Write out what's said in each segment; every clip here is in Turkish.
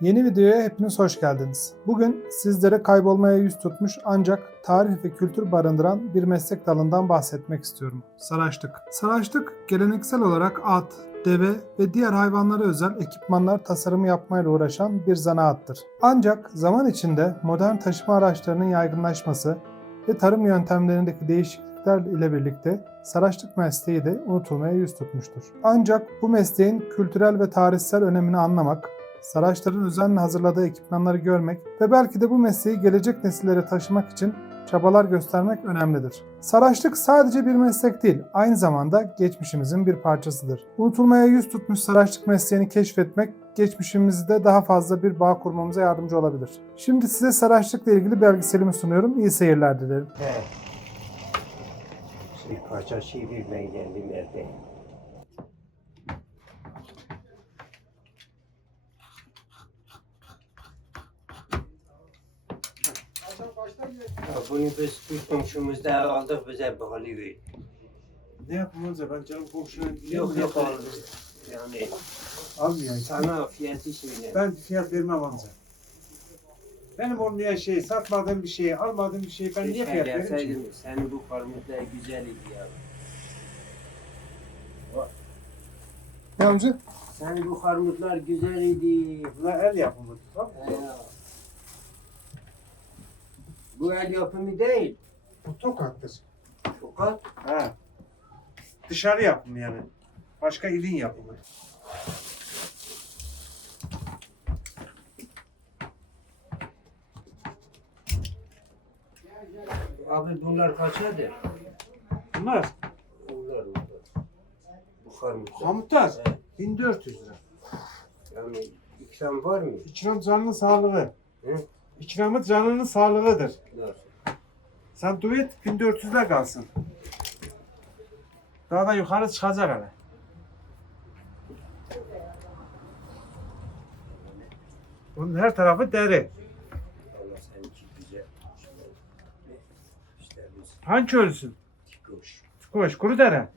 Yeni videoya hepiniz hoş geldiniz. Bugün sizlere kaybolmaya yüz tutmuş ancak tarih ve kültür barındıran bir meslek dalından bahsetmek istiyorum. Saraçlık. Saraçlık geleneksel olarak at, deve ve diğer hayvanlara özel ekipmanlar tasarımı yapmayla uğraşan bir zanaattır. Ancak zaman içinde modern taşıma araçlarının yaygınlaşması ve tarım yöntemlerindeki değişiklikler ile birlikte saraçlık mesleği de unutulmaya yüz tutmuştur. Ancak bu mesleğin kültürel ve tarihsel önemini anlamak, Saraçların özenle hazırladığı ekipmanları görmek ve belki de bu mesleği gelecek nesillere taşımak için çabalar göstermek önemlidir. Saraçlık sadece bir meslek değil, aynı zamanda geçmişimizin bir parçasıdır. Unutulmaya yüz tutmuş saraçlık mesleğini keşfetmek, geçmişimizde daha fazla bir bağ kurmamıza yardımcı olabilir. Şimdi size saraçlıkla ilgili belgeselimi sunuyorum. İyi seyirler dilerim. He. Bir parça çevirmeye geldim evde. Bunu biz bir komşumuzda aldık bize bağlıyor. Ne yapayım önce ben canım komşuna Yok yok aldık. Yani Almıyor. sana fiyatı söyle. Ben fiyat vermem amca. Benim olmayan şeyi, satmadığım bir şeyi, almadığım bir şeyi ben niye Keşke fiyat vereyim ki? Senin bu parmaklar güzel idi ya. Ne amca? Senin bu harmutlar güzel idi. Bunlar el yapımı. Tamam mı? He. Bu el yapımı değil. Bu tokattır. Fakat Ha. Dışarı yapımı yani. Başka ilin yapımı. abi bunlar kaçadır? Bunlar Bunlar bunlar. Bu harmutlar. hamutlar. He. 1400 lira. Yani ikram var mı? İkram canının sağlığı. Hı? İkramı canının sağlığıdır. Nasıl? Sen duvet 1400'de kalsın. Daha da yukarı çıkacak hele. Bunun her tarafı deri. Hangi ölüsün? tikoş. Koş, kuru dere.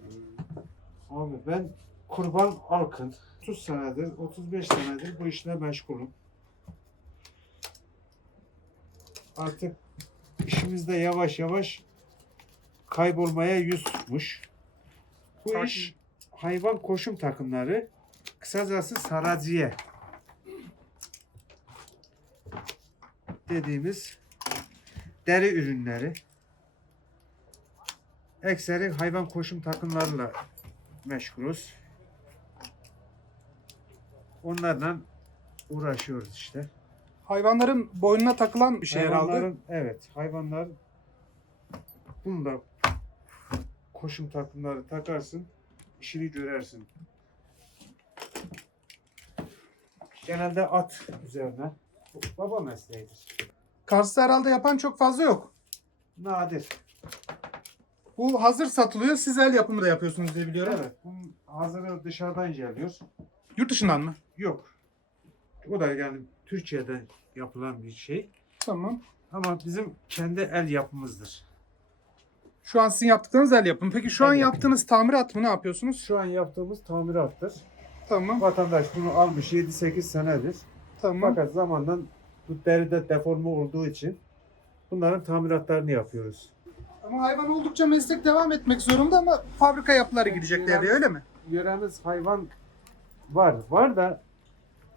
Abi ben kurban alkın. 30 senedir, 35 senedir bu işle meşgulüm. Artık işimizde yavaş yavaş kaybolmaya yüz tutmuş. Bu iş hayvan koşum takımları, kısacası saraciye dediğimiz deri ürünleri. Ekseri hayvan koşum takımlarıyla meşgulüz. Onlarla uğraşıyoruz işte. Hayvanların boynuna takılan bir şey herhalde. Hayvanların, evet, hayvanlar bunu da koşum takımları takarsın, işini görersin. Genelde at üzerine. Bu Baba mesleğidir. Kars'ta herhalde yapan çok fazla yok. Nadir. Bu hazır satılıyor. Siz el yapımı da yapıyorsunuz diye biliyorum. Evet, bunun hazırı dışarıdan geliyor. Yurt dışından mı? Yok. O da yani Türkiye'de yapılan bir şey. Tamam. Ama bizim kendi el yapımızdır. Şu an sizin yaptıklarınız el yapımı. Peki şu an El yapımı. yaptığınız tamirat mı? Ne yapıyorsunuz? Şu an yaptığımız tamirattır. Tamam. Vatandaş bunu almış 7-8 senedir. Tamam. Fakat zamandan bu deride deforme olduğu için bunların tamiratlarını yapıyoruz. Ama hayvan oldukça meslek devam etmek zorunda ama fabrika yapıları gidecek devreye öyle mi? Yöremiz hayvan var. Var da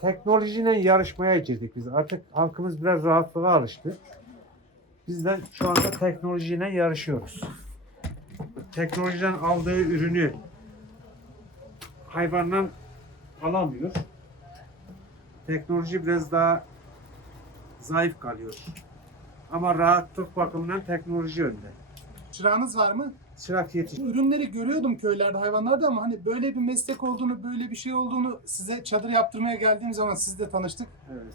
teknolojiyle yarışmaya girdik biz. Artık halkımız biraz rahatlığa alıştı. Bizden şu anda teknolojiyle yarışıyoruz. Teknolojiden aldığı ürünü hayvandan alamıyor. Teknoloji biraz daha zayıf kalıyor. Ama rahatlık bakımından teknoloji önde. Çırağınız var mı? Çırak yetiş. Ürünleri görüyordum köylerde, hayvanlarda ama hani böyle bir meslek olduğunu, böyle bir şey olduğunu size çadır yaptırmaya geldiğim zaman sizle tanıştık. Evet.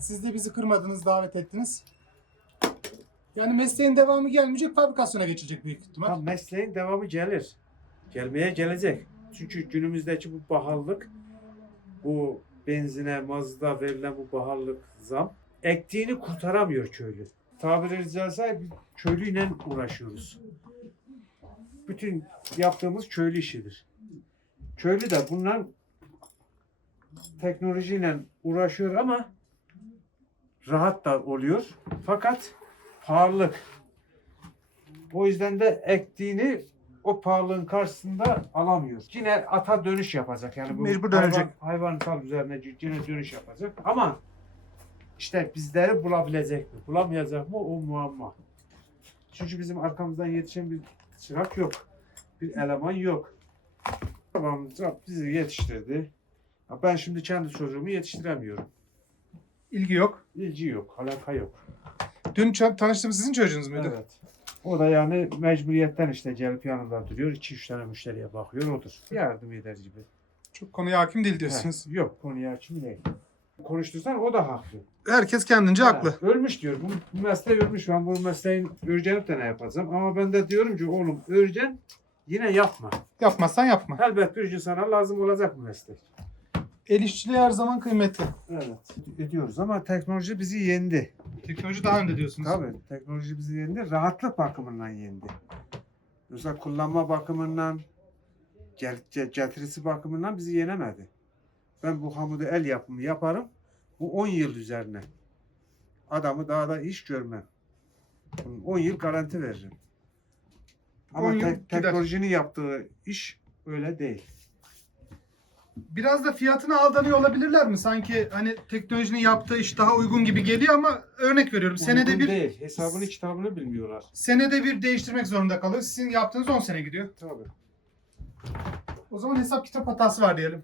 Siz de bizi kırmadınız, davet ettiniz. Yani mesleğin devamı gelmeyecek, fabrikasyona geçecek büyük ihtimal. Ha, mesleğin devamı gelir. Gelmeye gelecek. Çünkü günümüzdeki bu pahalılık, bu benzine, mazda verilen bu pahalılık zam, ektiğini kurtaramıyor köylü. Tabiri caizse köylüyle uğraşıyoruz. Bütün yaptığımız köylü işidir. Köylü de bundan teknolojiyle uğraşıyor ama rahat da oluyor. Fakat pahalılık. O yüzden de ektiğini o pahalılığın karşısında alamıyor. Yine ata dönüş yapacak. Yani bu Mecbur dönecek. Hayvan, hayvansal üzerine yine dönüş yapacak. Ama işte bizleri bulabilecek mi? Bulamayacak mı? O muamma. Çünkü bizim arkamızdan yetişen bir çırak yok. Bir eleman yok. Babamız bizi yetiştirdi. Ya Ben şimdi kendi çocuğumu yetiştiremiyorum. İlgi yok. İlgi yok, alaka yok. Dün ça- tanıştığım sizin çocuğunuz muydu? Evet. O da yani mecburiyetten işte gelip yanında duruyor. 2-3 tane müşteriye bakıyor odur. Yardım eder gibi. Çok konuya hakim değil Heh, yok konuya açım değil. Konuştursan o da haklı. Herkes kendince Ha, Ölmüş diyor. Bu, bu mesleği ölmüş. Ben bu mesleğin örgenip de ne yapacağım? Ama ben de diyorum ki oğlum örgen yine yapma. Yapmazsan yapma. Elbet bir gün sana lazım olacak bu meslek. El işçiliği her zaman kıymetli. Evet. Ediyoruz ama teknoloji bizi yendi. Teknoloji daha önde diyorsunuz. Tabii teknoloji bizi yendi. Rahatlık bakımından yendi. Yoksa kullanma bakımından, getirisi bakımından bizi yenemedi. Ben bu hamudu el yapımı yaparım. Bu 10 yıl üzerine. Adamı daha da iş görmem. Bunun 10 yıl garanti veririm. Ama 10 yıl tek- gider. teknolojinin yaptığı iş öyle değil. Biraz da fiyatına aldanıyor olabilirler mi? Sanki hani teknolojinin yaptığı iş daha uygun gibi geliyor ama örnek veriyorum. Senede Uygun bir değil. Hesabını kitabını bilmiyorlar. senede bir değiştirmek zorunda kalıyor. Sizin yaptığınız 10 sene gidiyor. Tabii. O zaman hesap kitap hatası var diyelim.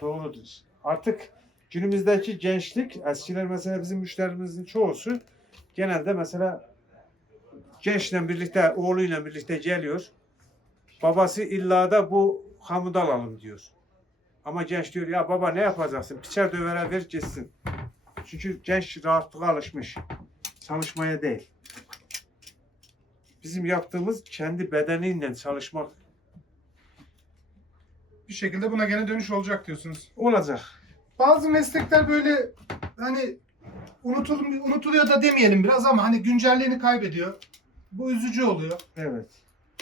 Doğrudur. Artık günümüzdeki gençlik, eskiler mesela bizim müşterimizin çoğusu genelde mesela gençle birlikte, oğluyla birlikte geliyor. Babası illa da bu hamudu alalım diyor. Ama genç diyor ya baba ne yapacaksın? Piçer dövere ver gitsin. Çünkü genç rahatlığa alışmış. Çalışmaya değil. Bizim yaptığımız kendi bedeniyle çalışmak Bir şekilde buna gene dönüş olacak diyorsunuz. olacak. Bazı meslekler böyle hani unutul unutuluyor da demeyelim biraz ama hani güncelliğini kaybediyor. Bu üzücü oluyor. Evet.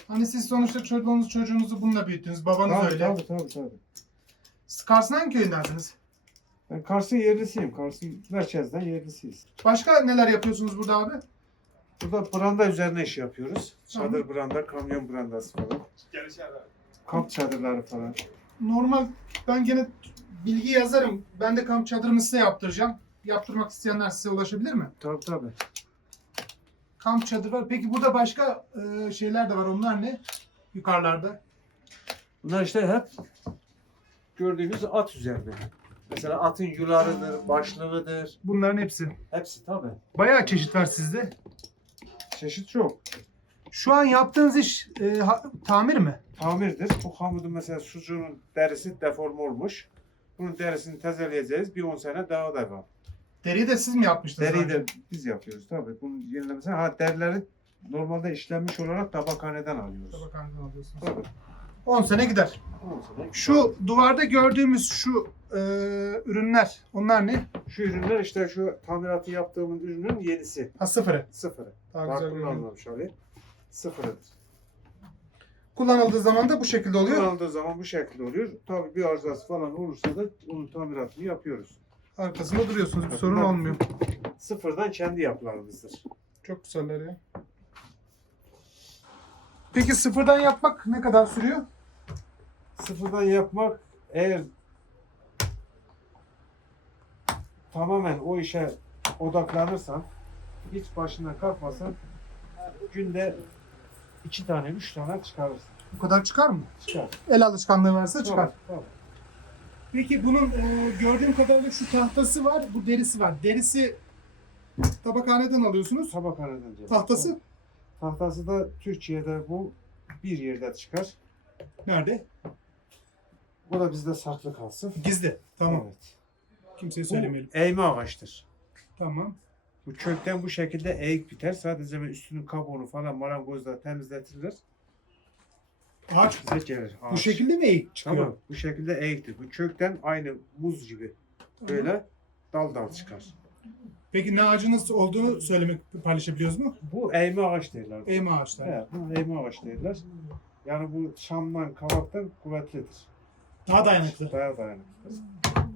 Hani siz sonuçta çocuğunuz çocuğunuzu bununla büyüttünüz. Babanız Tabii, öyle. tabii, tabii, tabii. Siz Kars'ın hangi köyündensiniz? Ben Kars'ın yerlisiyim. Kars'ın merkezden yerlisiyiz. Başka neler yapıyorsunuz burada abi? Burada branda üzerine iş yapıyoruz. Tamam. Çadır branda, kamyon brandası falan. Kamp çadırları falan. Normal ben gene bilgi yazarım. Ben de kamp çadırımı size yaptıracağım. Yaptırmak isteyenler size ulaşabilir mi? Tabii tabii. Kamp çadır var. Peki burada başka e, şeyler de var. Onlar ne? Yukarılarda. Bunlar işte hep gördüğünüz at üzerine. Mesela atın yularıdır, başlığıdır. Bunların hepsi. Hepsi tabii. Bayağı çeşit var sizde. Çeşit çok. Şu an yaptığınız iş e, ha- tamir mi? Tamirdir. Bu hamudun mesela sucuğunun derisi deforme olmuş. Bunun derisini tezeleyeceğiz. Bir 10 sene daha devam. Deriyi de siz mi yapmıştınız? Deriyi de biz yapıyoruz tabii. Bunun yenilemesi. Ha derileri normalde işlenmiş olarak tabakhaneden alıyoruz. Tabakhaneden alıyorsunuz. Tabii. 10 sene gider. 10 sene. Şu duvarda gördüğümüz şu e, ürünler, onlar ne? Şu ürünler işte şu tamiratı yaptığımın ürünün yenisi. Ha sıfırı. Sıfırı. Daha Daha güzel kullanılmamış hali. Sıfırıdır. Kullanıldığı zaman da bu şekilde oluyor. Kullanıldığı zaman bu şekilde oluyor. Tabii bir arızası falan olursa da onun tamiratını yapıyoruz. Arkasında duruyorsunuz. Bir sorun Bunlar olmuyor. Sıfırdan kendi yapılarımızdır. Çok güzeller ya. Peki sıfırdan yapmak ne kadar sürüyor? Sıfırdan yapmak eğer tamamen o işe odaklanırsan hiç başından kalkmasan günde iki tane, üç tane çıkarırsın. Bu kadar çıkar mı? Çıkar. El alışkanlığı varsa çıkar. Tabii, tabii. Peki bunun e, gördüğüm kadarıyla şu tahtası var, bu derisi var. Derisi tabakhaneden alıyorsunuz. Tabakhaneden geliyor. Tahtası Tahtası da Türkiye'de bu bir yerde çıkar. nerede? Bu da bizde saklı kalsın. Gizli. Tamam. Evet. Kimseye Bu söylemeyelim. eğme ağaçtır. Tamam. Bu kökten bu şekilde eğik biter. Sadece böyle üstünün kabuğunu falan marangozla temizletilir. Ağaç Bize gelir. bu ağaç. şekilde mi eğik çıkıyor? Tamam. Bu şekilde eğiktir. Bu kökten aynı muz gibi böyle dal dal çıkar. Peki ne ağacınız olduğunu söylemek paylaşabiliyoruz mu? Bu eğme ağaç derler. Eğme ağaçları. Evet, bu eğme ağaç derler. Yani bu çamdan, kavaktan kuvvetlidir. Daha dayanıklı. Daha dayanıklıdır.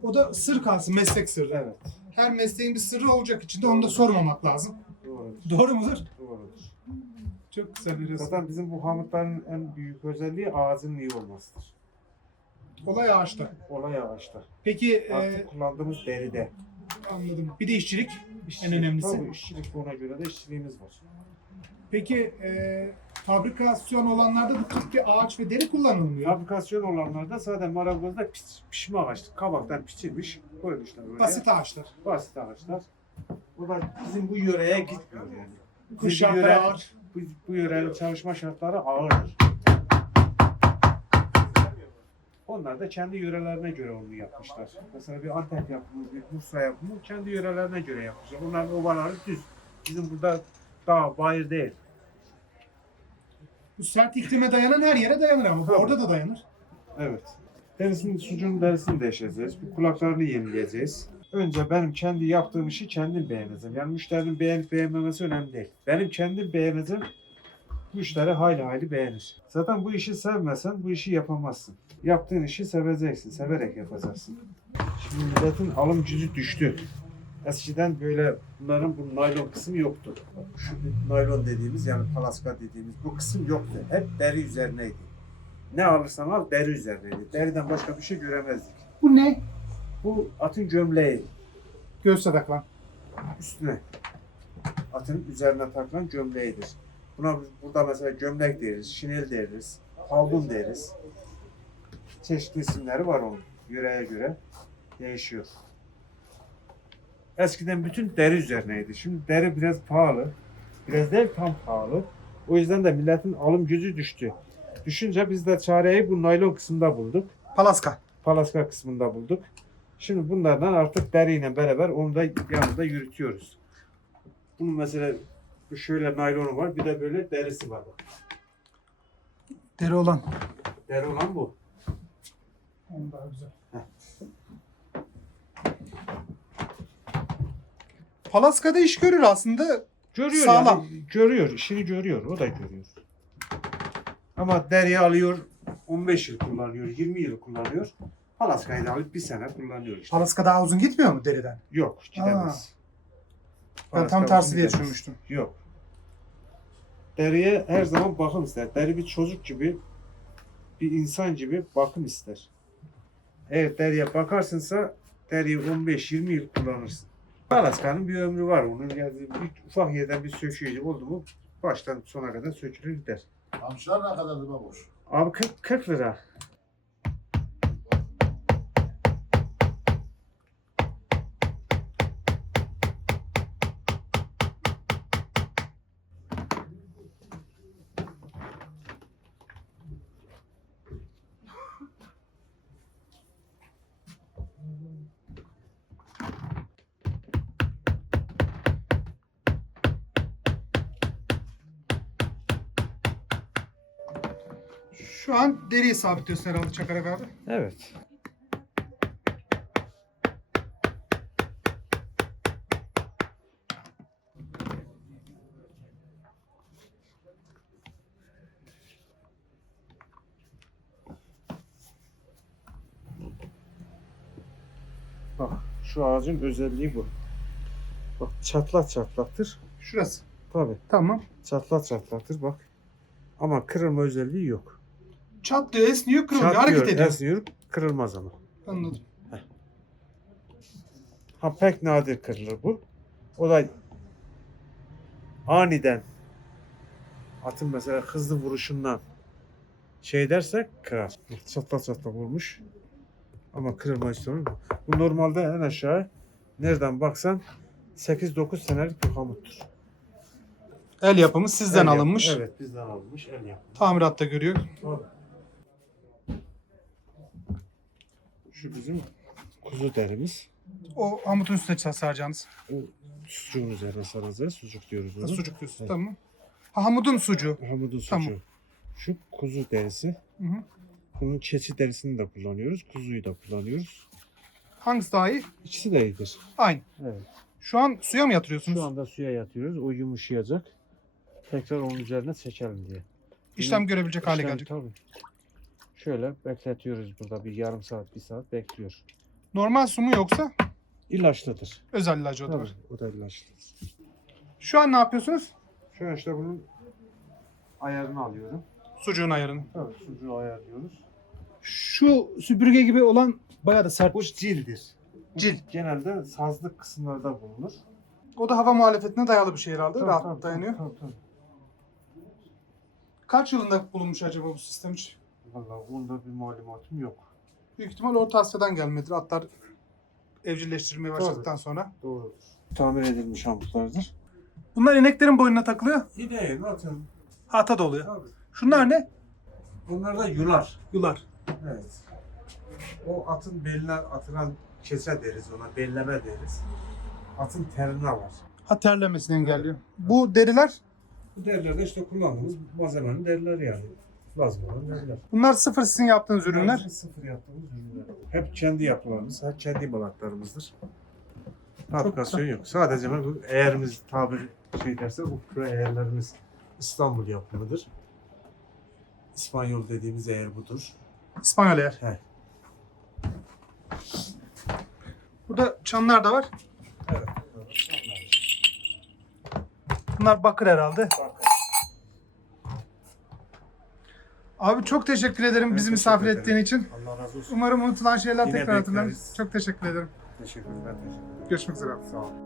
O da sır kalsın, meslek sırrı. Evet. Her mesleğin bir sırrı olacak içinde, onu da sormamak lazım. Doğrudur. Doğru mudur? Doğrudur. Çok güzel bir resim. Zaten bizim bu hamutların en büyük özelliği ağzının iyi olmasıdır. Olay ağaçta. Olay ağaçta. Peki Artık e, kullandığımız deride. anladım. Bir de işçilik en önemlisi. Tabii işçilik ona göre de işçiliğimiz var. Peki e, fabrikasyon olanlarda bu tip bir ağaç ve deri kullanılmıyor. Fabrikasyon olanlarda zaten marangozda piş- pişme ağaçlı. Kabaktan pişirmiş. Koymuşlar oraya. Basit ağaçlar. Basit ağaçlar. O da bizim bu yöreye gitmiyor yani. Kış bu şartları yöre- ağır. Bu, bu yörenin çalışma şartları ağırdır. Onlar da kendi yörelerine göre onu yapmışlar. Mesela bir Antep yapımı, bir Bursa yapımı kendi yörelerine göre yapmışlar. Onların ovaları düz. Bizim burada dağ, bayır değil. Bu sert iklime dayanan her yere dayanır ama Tabii. orada da dayanır. Evet. Derisinin, sucuğun derisini değiştireceğiz. Bu kulaklarını yenileyeceğiz. Önce benim kendi yaptığım işi kendim beğeneceğim. Yani müşterinin beğenip beğenmemesi önemli değil. Benim kendim beğeneceğim. Müşteri hayli hayli beğenir. Zaten bu işi sevmesen bu işi yapamazsın. Yaptığın işi seveceksin. Severek yapacaksın. Şimdi milletin alım gücü düştü. Eskiden böyle bunların bu naylon kısmı yoktu. Şu naylon dediğimiz yani palaska dediğimiz bu kısım yoktu. Hep deri üzerineydi. Ne alırsan al deri üzerineydi. Deriden başka bir şey göremezdik. Bu ne? Bu atın gömleği Göğüs sadaklan. üstüne. Atın üzerine takılan gömleğidir. Buna burada mesela gömlek deriz, şinel deriz, halbun deriz. Çeşitli isimleri var onun. Yöreye göre değişiyor. Eskiden bütün deri üzerineydi. Şimdi deri biraz pahalı. Biraz değil tam pahalı. O yüzden de milletin alım gücü düştü. Düşünce biz de çareyi bu naylon kısmında bulduk. Palaska. Palaska kısmında bulduk. Şimdi bunlardan artık deriyle beraber onu da yanında yürütüyoruz. Bunun mesela bu şöyle naylonu var bir de böyle derisi var. bak. Deri olan. Deri olan bu. Daha güzel. Palaska'da iş görür aslında. Görüyor Sağlam. yani. Görüyor. işini görüyor. O da görüyor. Ama deriyi alıyor 15 yıl kullanıyor, 20 yıl kullanıyor. Palaskayı da alıp bir sene kullanıyor işte. Palaska daha uzun gitmiyor mu deriden? Yok gidemez. Ben Palaska tam tersi uzun diye gidemez. düşünmüştüm. Yok. Deriye her zaman bakım ister. Deri bir çocuk gibi, bir insan gibi bakım ister. Evet deriye bakarsınsa deriyi 15-20 yıl kullanırsın. Alaska'nın bir ömrü var. Onun yani bir ufak yerden bir söküğü oldu mu baştan sona kadar sökülür gider. Kamçılar ne kadardı baboş? Abi 40, 40 lira. Şu an deriyi sabitliyorsun herhalde çakarak abi. Evet. Bak şu ağacın özelliği bu. Bak çatlak çatlaktır. Şurası. Tabi Tamam. çatlak çatlaktır bak. Ama kırılma özelliği yok. Çatlıyor, esniyor, kırılıyor, hareket Çatlıyor, ediyor. esniyor, kırılmaz ama. Anladım. Ha pek nadir kırılır bu. O da aniden atın mesela hızlı vuruşundan şey dersek kırar. Çatlak çatlak vurmuş. Ama kırılma istiyor. Bu normalde en aşağı nereden baksan 8-9 senelik bir hamuttur. El yapımı sizden El yapımı. alınmış. Evet bizden alınmış el yapımı. Tamiratta görüyor. Şu bizim kuzu derimiz. O hamutun üstüne saracağınız. O sucuğun üzerine saracağız. Sucuk diyoruz ona. Sucuk diyorsun. Evet. Tamam. Ha, hamudun sucuğu. Hamudun sucuğu. Tamam. Şu kuzu derisi. Hı hı. Bunun keçi derisini de kullanıyoruz. Kuzuyu da kullanıyoruz. Hangisi daha iyi? İkisi de iyidir. Aynı. Evet. Şu an suya mı yatırıyorsunuz? Şu anda suya yatıyoruz. O yumuşayacak. Tekrar onun üzerine çekelim diye. İşlem görebilecek hale İşlem gelecek. Tabii. Şöyle bekletiyoruz burada bir yarım saat, bir saat bekliyor. Normal su mu yoksa İlaçlıdır. özel ilacı o da Tabii, var. o da ilaçlıdır. Şu an ne yapıyorsunuz? Şu an işte bunun ayarını alıyorum. Sucuğun ayarını. Tabii sucuğu ayarlıyoruz. Şu süpürge gibi olan bayağı da sert. Bu cildir. Bu Cil. Genelde sazlık kısımlarda bulunur. O da hava muhalefetine dayalı bir şey herhalde. Tabii, Rahat tabii, dayanıyor. Tabii, tabii. Kaç yılında bulunmuş acaba bu sistem hiç? Vallahi onda bir malumatım yok. Büyük ihtimal Orta Asya'dan gelmedir. Atlar evcilleştirilmeye Tabii. başladıktan sonra. Doğrudur. Tamir edilmiş amputlardır. Bunlar ineklerin boynuna takılıyor. İneğin atın. Ata da oluyor. Tabii. Şunlar ne? Bunlar da yular. Yular. Evet. O atın beline atılan kese deriz ona, belleme deriz. Atın terini alar. Ha terlemesini engelliyor. Bu deriler, Bu deriler de işte kullandığımız malzemenin derileri yani. Bunlar sıfır sizin yaptığınız ürünler. Bunlar Sıfır yaptığımız ürünler. Hep kendi yapılarımız, hep kendi balatlarımızdır. Fabrikasyon yok. Sadece ben bu eğerimiz tabir şey derse bu küre eğerlerimiz İstanbul yapımıdır. İspanyol dediğimiz eğer budur. İspanyol eğer. He. Burada çanlar da var. Evet. Bunlar bakır herhalde. Abi çok teşekkür ederim bizi misafir ederim. ettiğin için. Allah razı olsun. Umarım unutulan şeyler Yine tekrar hatırlanır. bekleriz. Çok teşekkür ederim. Teşekkürler. Teşekkür ederim. Görüşmek üzere. Sağ olun.